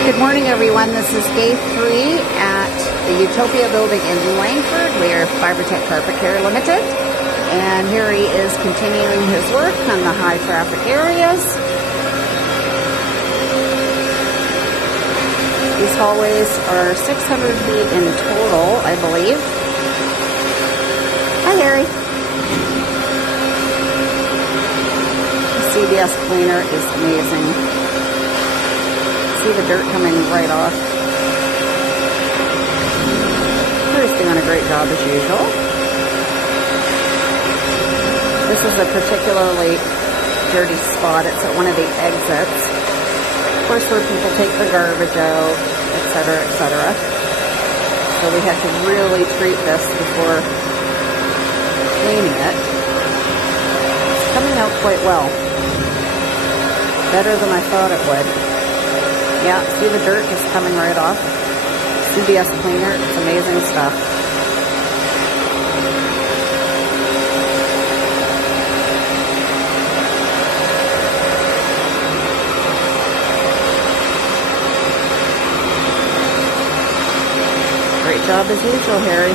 Good morning, everyone. This is day 3 at the Utopia building in Langford. We are Fibre Carpet Care Limited. And here he is continuing his work on the high traffic areas. These hallways are 600 feet in total, I believe. Hi, Harry. The CBS cleaner is amazing. See the dirt coming right off. Harry's doing a great job as usual. This is a particularly dirty spot. It's at one of the exits. Of course, where people take the garbage out, etc., etc. So we had to really treat this before cleaning it. It's coming out quite well. Better than I thought it would. Yeah, see the dirt just coming right off. CBS cleaner, it's amazing stuff. Great job as usual, Harry.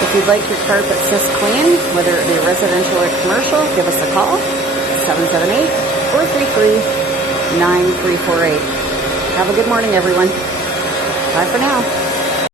If you'd like your carpets this clean, whether it be residential or commercial, give us a call. 778-433-9348. Have a good morning, everyone. Bye for now.